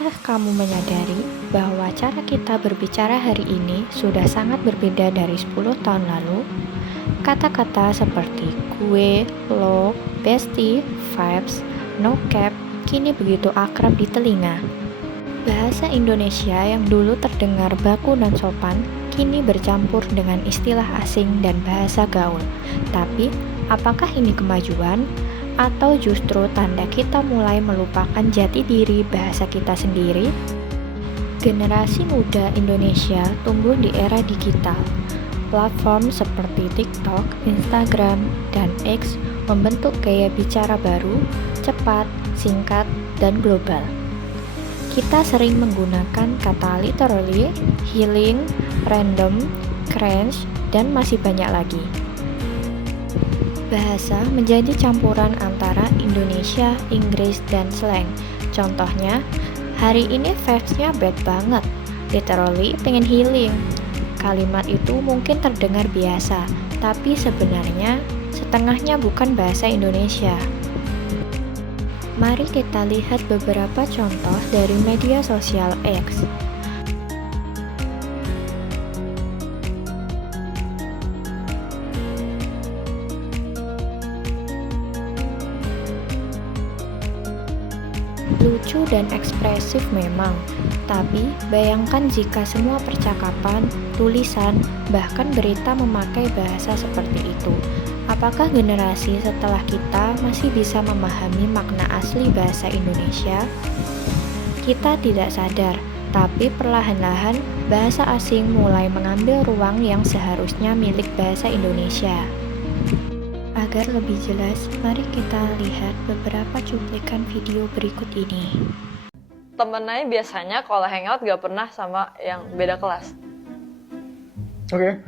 Apakah kamu menyadari bahwa cara kita berbicara hari ini sudah sangat berbeda dari 10 tahun lalu? Kata-kata seperti gue, lo, bestie, vibes, no cap kini begitu akrab di telinga. Bahasa Indonesia yang dulu terdengar baku dan sopan kini bercampur dengan istilah asing dan bahasa gaul. Tapi, apakah ini kemajuan? Atau justru tanda kita mulai melupakan jati diri bahasa kita sendiri? Generasi muda Indonesia tumbuh di era digital. Platform seperti TikTok, Instagram, dan X membentuk gaya bicara baru, cepat, singkat, dan global. Kita sering menggunakan kata literally, healing, random, cringe, dan masih banyak lagi. Bahasa menjadi campuran antara Indonesia, Inggris, dan slang. Contohnya, hari ini vibes-nya bad banget, literally pengen healing. Kalimat itu mungkin terdengar biasa, tapi sebenarnya setengahnya bukan bahasa Indonesia. Mari kita lihat beberapa contoh dari media sosial X. Lucu dan ekspresif memang, tapi bayangkan jika semua percakapan, tulisan, bahkan berita memakai bahasa seperti itu. Apakah generasi setelah kita masih bisa memahami makna asli bahasa Indonesia? Kita tidak sadar, tapi perlahan-lahan bahasa asing mulai mengambil ruang yang seharusnya milik bahasa Indonesia. Agar lebih jelas, mari kita lihat beberapa cuplikan video berikut ini. Temennya biasanya kalau hangout gak pernah sama yang beda kelas. Oke.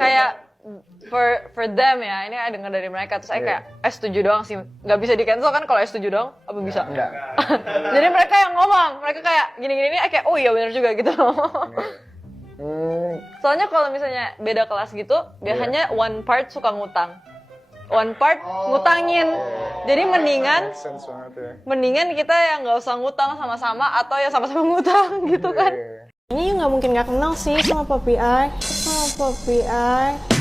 Kayak for them ya, ini saya dengar dari mereka, terus saya kayak setuju doang sih, nggak bisa di cancel kan kalau setuju doang, apa bisa? Enggak. Jadi mereka yang ngomong, mereka kayak gini-gini nih, kayak oh iya benar juga gitu. Soalnya kalau misalnya beda kelas gitu, biasanya one part suka ngutang, one part ngutangin. Jadi mendingan kita yang nggak usah ngutang sama-sama atau ya sama-sama ngutang gitu kan. Ini nggak mungkin nggak kenal sih sama Papi Ai.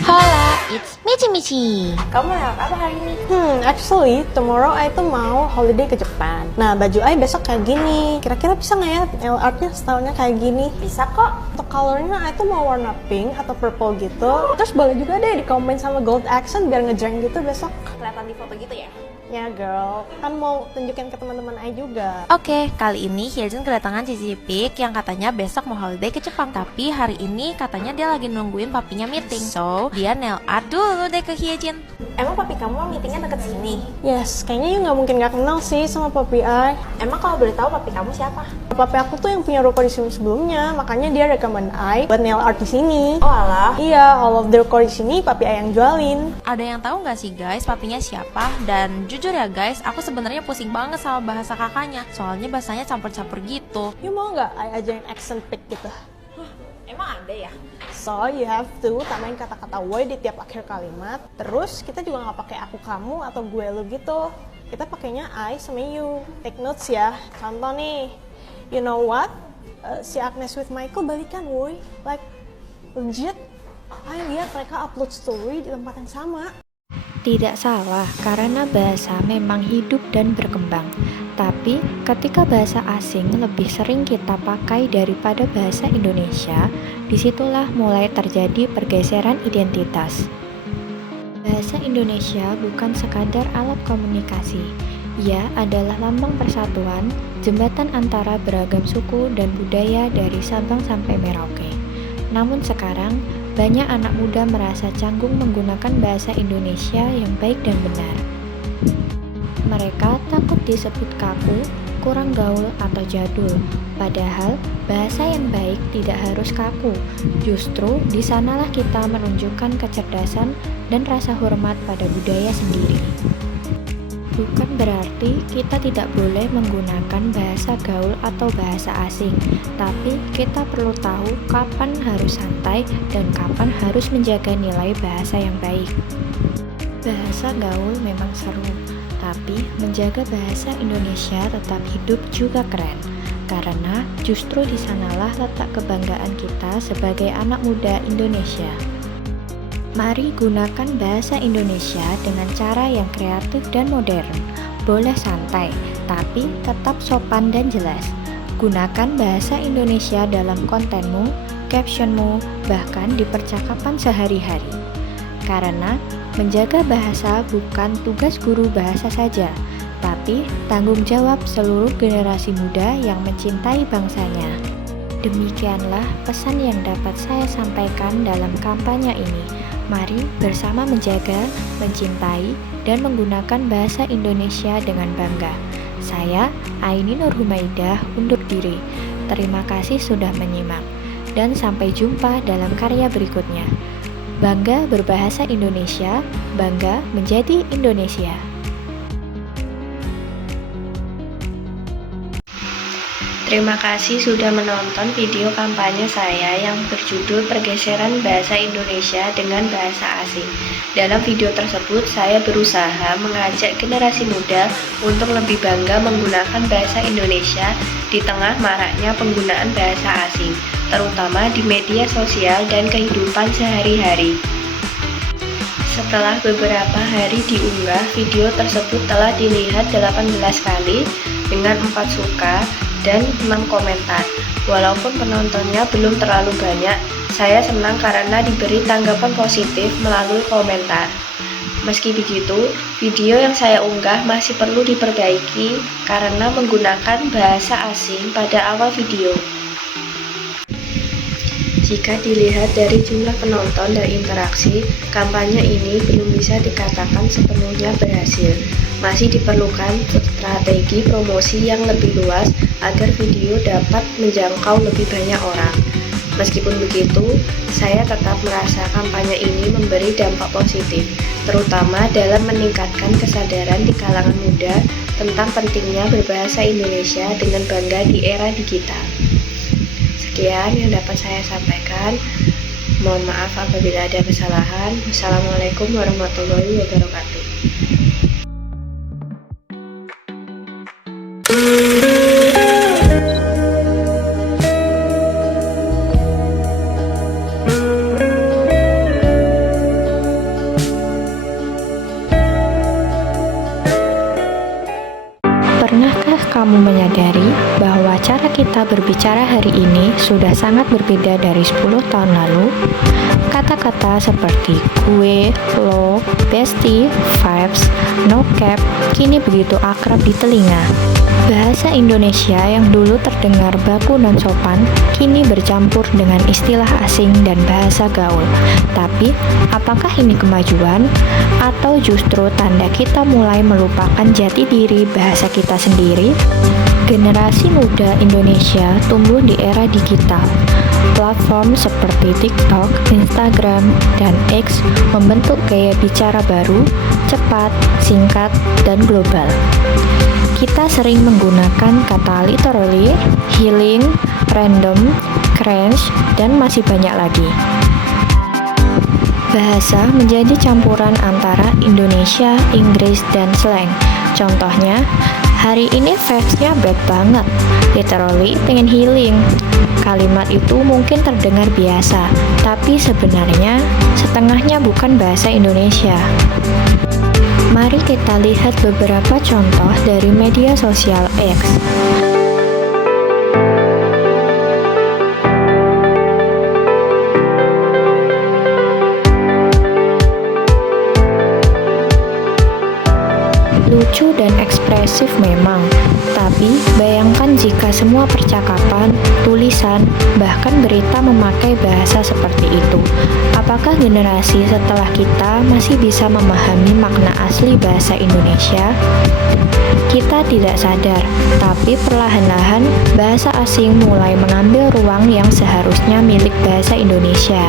Hola, it's Michi Michi. Kamu lewat apa hari ini? Actually, tomorrow Ai tuh mau holiday ke Jepang. Nah, baju Ai besok kayak gini. Kira-kira bisa nggak ya nail artnya stylenya kayak gini? Bisa kok. Untuk colornya Ai tuh mau warna pink atau purple gitu. Terus boleh juga deh dikombain sama gold accent biar ngejreng gitu besok. Kelihatan di foto gitu ya? Ya girl, kan mau tunjukin ke teman-teman Ai juga. Oke, kali ini Hyejin kedatangan Cici Pik yang katanya besok mau holiday ke Jepang. Tapi hari ini katanya dia lagi nungguin papinya meeting. So, dia nail art dulu deh ke Hyejin. Emang papi kamu meetingnya deket sini? Yes, kayaknya you nggak mungkin nggak kenal sih sama Papi Ai. Emang kalau boleh tahu papi kamu siapa? Papi aku tuh yang punya ruko di sini sebelumnya, makanya dia rekomen Ai buat nail art di sini. Oh alah. Iya, all of the ruko di sini Papi Ai yang jualin. Ada yang tahu nggak sih guys papinya siapa? Dan jujur ya guys, aku sebenarnya pusing banget sama bahasa kakaknya. Soalnya bahasanya campur-campur gitu. You mau nggak Ai ajarin accent pick gitu? Emang ada ya? So you have to tambahin kata-kata woi di tiap akhir kalimat. Terus kita juga nggak pakai aku kamu atau gue lu gitu. Kita pakainya I sama you. Take notes ya. Contoh nih, you know what? Si Agnes with Michael balikan woi. Like legit. I lihat mereka upload story di tempat yang sama. Tidak salah, karena bahasa memang hidup dan berkembang. Tapi, ketika bahasa asing lebih sering kita pakai daripada bahasa Indonesia, disitulah mulai terjadi pergeseran identitas. Bahasa Indonesia bukan sekadar alat komunikasi. Ia adalah lambang persatuan, jembatan antara beragam suku dan budaya dari Sabang sampai Merauke. Namun sekarang, banyak anak muda merasa canggung menggunakan bahasa Indonesia yang baik dan benar. Mereka takut disebut kaku, kurang gaul, atau jadul. Padahal, bahasa yang baik tidak harus kaku. Justru, di sanalah kita menunjukkan kecerdasan dan rasa hormat pada budaya sendiri. Bukan berarti kita tidak boleh menggunakan bahasa gaul atau bahasa asing, tapi kita perlu tahu kapan harus santai dan kapan harus menjaga nilai bahasa yang baik. Bahasa gaul memang seru, Tapi menjaga bahasa Indonesia tetap hidup juga keren. Karena justru di sanalah letak kebanggaan kita sebagai anak muda Indonesia. Mari gunakan bahasa Indonesia dengan cara yang kreatif dan modern. Boleh santai, tapi tetap sopan dan jelas. Gunakan bahasa Indonesia dalam kontenmu, captionmu, bahkan di percakapan sehari-hari. Karena menjaga bahasa bukan tugas guru bahasa saja, tapi tanggung jawab seluruh generasi muda yang mencintai bangsanya. Demikianlah pesan yang dapat saya sampaikan dalam kampanye ini. Mari bersama menjaga, mencintai, dan menggunakan bahasa Indonesia dengan bangga. Saya, Aini Nur Humaidah, undur diri. Terima kasih sudah menyimak, dan sampai jumpa dalam karya berikutnya. Bangga berbahasa Indonesia, bangga menjadi Indonesia. Terima kasih sudah menonton video kampanye saya yang berjudul Pergeseran Bahasa Indonesia dengan Bahasa Asing. Dalam video tersebut, saya berusaha mengajak generasi muda untuk lebih bangga menggunakan bahasa Indonesia di tengah maraknya penggunaan bahasa asing, terutama di media sosial dan kehidupan sehari-hari. Setelah beberapa hari diunggah, video tersebut telah dilihat 18 kali dengan 4 suka dan 6 komentar. Walaupun penontonnya belum terlalu banyak, saya senang karena diberi tanggapan positif melalui komentar. Meski begitu, video yang saya unggah masih perlu diperbaiki karena menggunakan bahasa asing pada awal video. Jika dilihat dari jumlah penonton dan interaksi, kampanye ini belum bisa dikatakan sepenuhnya berhasil. Masih diperlukan strategi promosi yang lebih luas agar video dapat menjangkau lebih banyak orang. Meskipun begitu, saya tetap merasa kampanye ini memberi dampak positif, terutama dalam meningkatkan kesadaran di kalangan muda tentang pentingnya berbahasa Indonesia dengan bangga di era digital. Sekian yang dapat saya sampaikan. Mohon maaf apabila ada kesalahan. Wassalamualaikum warahmatullahi wabarakatuh. Pernahkah kamu menyadari bahwa cara kita berbicara hari ini sudah sangat berbeda dari 10 tahun lalu? Kata-kata seperti gue, lo, bestie, vibes, no cap kini begitu akrab di telinga. Bahasa Indonesia yang dulu terdengar baku dan sopan kini bercampur dengan istilah asing dan bahasa gaul. Tapi, apakah ini kemajuan? Atau justru tanda kita mulai melupakan jati diri bahasa kita sendiri? Generasi muda Indonesia tumbuh di era digital. Platform seperti TikTok, Instagram, dan X membentuk gaya bicara baru, cepat, singkat, dan global. Kita sering menggunakan kata literally, healing, random, cringe, dan masih banyak lagi. Bahasa menjadi campuran antara Indonesia, Inggris, dan slang. Contohnya, hari ini vibes-nya bad banget, literally pengen healing. Kalimat itu mungkin terdengar biasa, tapi sebenarnya setengahnya bukan bahasa Indonesia. Mari kita lihat beberapa contoh dari media sosial X. Lucu dan ekspresif memang, tapi bayangkan jika semua percakapan, tulisan, bahkan berita memakai bahasa seperti itu. Apakah generasi setelah kita masih bisa memahami makna asli bahasa Indonesia? Kita tidak sadar, tapi perlahan-lahan bahasa asing mulai mengambil ruang yang seharusnya milik bahasa Indonesia.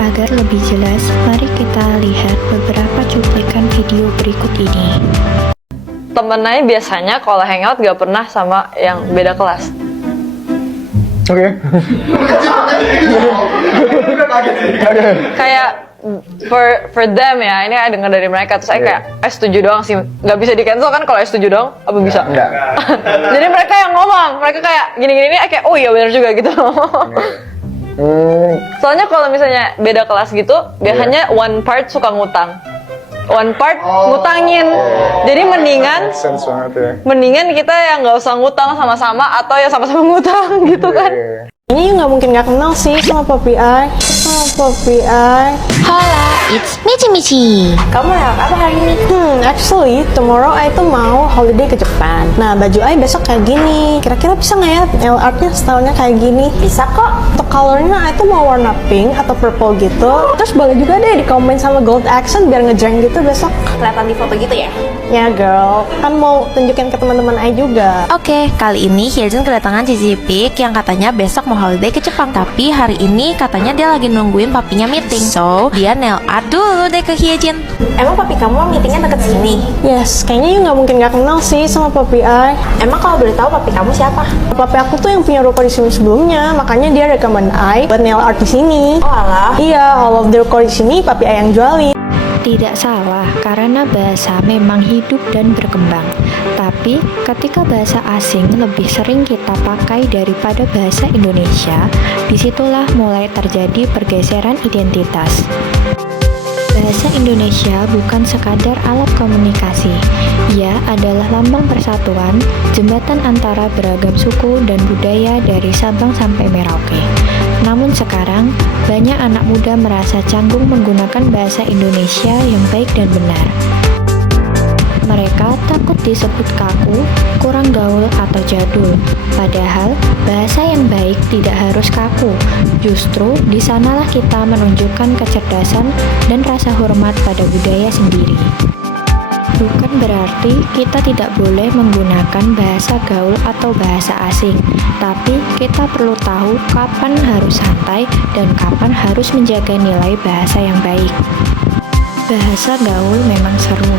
Agar lebih jelas, mari kita lihat beberapa cuplikan video berikut ini. Temennya biasanya kalau hangout gak pernah sama yang beda kelas. Oke. Kayak for them ya, ini dengar dari mereka terus saya kayak setuju doang sih, nggak bisa di cancel kan kalau setuju doang, apa bisa? Enggak. Jadi mereka yang ngomong, mereka kayak gini-gini nih kayak oh iya benar juga gitu. Soalnya kalau misalnya beda kelas gitu, biasanya one part suka ngutang, one part ngutangin. Jadi mendingan Make sense banget ya. mendingan kita yang nggak usah ngutang sama-sama atau ya sama-sama ngutang gitu kan. Ini nggak mungkin nggak kenal sih sama Papi Ai. Hola, it's Michi. Kamu lewat apa hari ini? Actually, tomorrow I tuh mau holiday ke Jepang. Nah, baju I besok kayak gini. Kira-kira bisa nggak ya nail artnya stylenya kayak gini? Bisa kok. Untuk colornya I tuh mau warna pink atau purple gitu. Terus boleh juga deh dikombain sama gold accent biar ngejreng gitu besok. Kelihatan di foto gitu ya? Ya girl, kan mau tunjukin ke teman-teman I juga. Oke, kali ini Hyejin kedatangan Cici Pik yang katanya besok mau holiday ke Jepang. Tapi hari ini katanya dia lagi nungguin papinya meeting. So, dia nail art dulu deh ke Hyejin. Emang papi kamu meetingnya deket sini? Yes, kayaknya you nggak mungkin nggak kenal sih sama Papi I. Emang kalau boleh tahu papi kamu siapa? Papi aku tuh yang punya ruko di sini sebelumnya, makanya dia rekomen I buat nail art di sini. Oh alah. Iya, all of the ruko di sini Papi I yang jualin. Tidak salah, karena bahasa memang hidup dan berkembang. Tapi, ketika bahasa asing lebih sering kita pakai daripada bahasa Indonesia, disitulah mulai terjadi pergeseran identitas. Bahasa Indonesia bukan sekadar alat komunikasi. Ia adalah lambang persatuan, jembatan antara beragam suku dan budaya dari Sabang sampai Merauke. Namun sekarang, banyak anak muda merasa canggung menggunakan bahasa Indonesia yang baik dan benar. Mereka takut disebut kaku, kurang gaul, atau jadul. Padahal, bahasa yang baik tidak harus kaku. Justru, di sanalah kita menunjukkan kecerdasan dan rasa hormat pada budaya sendiri. Bukan berarti kita tidak boleh menggunakan bahasa gaul atau bahasa asing, tapi kita perlu tahu kapan harus santai dan kapan harus menjaga nilai bahasa yang baik. Bahasa gaul memang seru,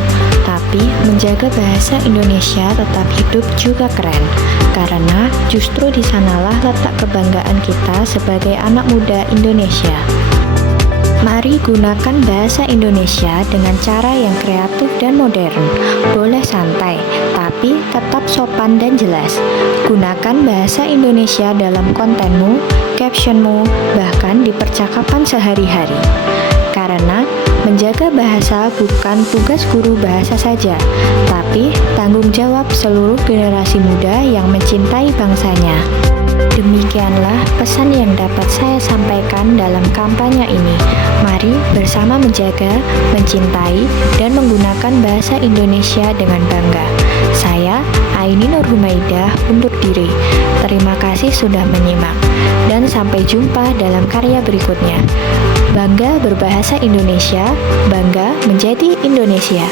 tapi menjaga bahasa Indonesia tetap hidup juga keren, karena justru di sanalah letak kebanggaan kita sebagai anak muda Indonesia. Mari gunakan bahasa Indonesia dengan cara yang kreatif dan modern. Boleh santai, tapi tetap sopan dan jelas. Gunakan bahasa Indonesia dalam kontenmu, captionmu, bahkan di percakapan sehari-hari. Karena menjaga bahasa bukan tugas guru bahasa saja, tapi tanggung jawab seluruh generasi muda yang mencintai bangsanya. Demikianlah pesan yang dapat saya sampaikan dalam kampanye ini. Mari bersama menjaga, mencintai, dan menggunakan bahasa Indonesia dengan bangga. Saya, Aini Nur Humaidah, undur diri. Terima kasih sudah menyimak, dan sampai jumpa dalam karya berikutnya. Bangga berbahasa Indonesia, bangga menjadi Indonesia.